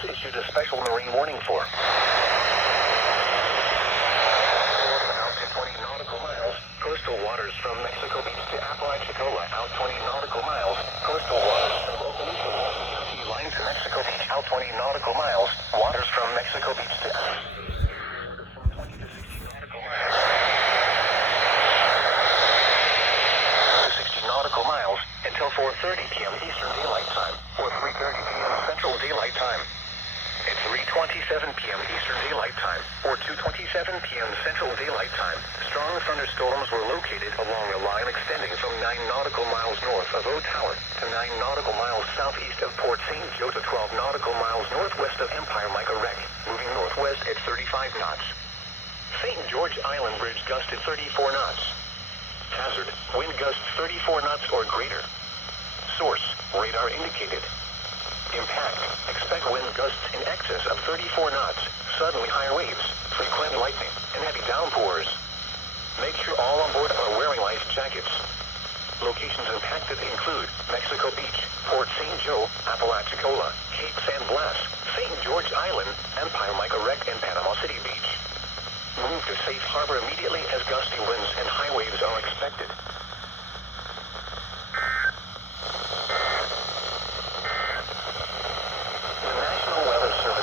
has issued a special marine warning for. 20 nautical miles, coastal waters from Mexico Beach to Apalachicola, out 20 nautical miles, coastal waters from Okaloosa, Washington, sea line to Mexico Beach, out 20 nautical miles, waters from Mexico Beach to 20 to 60 nautical miles. To 60 nautical miles until 4:30 p.m. Eastern Daylight Time, or 3:30 p.m. Central Daylight Time. At 3:27 p.m. Eastern Daylight Time, or 2:27 p.m. Central Daylight Time, strong thunderstorms were located along a line extending from 9 nautical miles north of O Tower to 9 nautical miles southeast of Port St. Joe to 12 nautical miles northwest of Empire Micah Wreck, moving northwest at 35 knots. St. George Island Bridge gusted 34 knots. Hazard, wind gusts 34 knots or greater. Source, radar indicated. Impact, expect wind gusts in excess of 34 knots, suddenly high waves, frequent lightning, and heavy downpours. Make sure all on board are wearing life jackets. Locations impacted include Mexico Beach, Port St. Joe, Apalachicola, Cape San Blas, St. George Island, Empire Micah Wreck, and Panama City Beach. Move to safe harbor immediately as gusty winds and high waves are expected.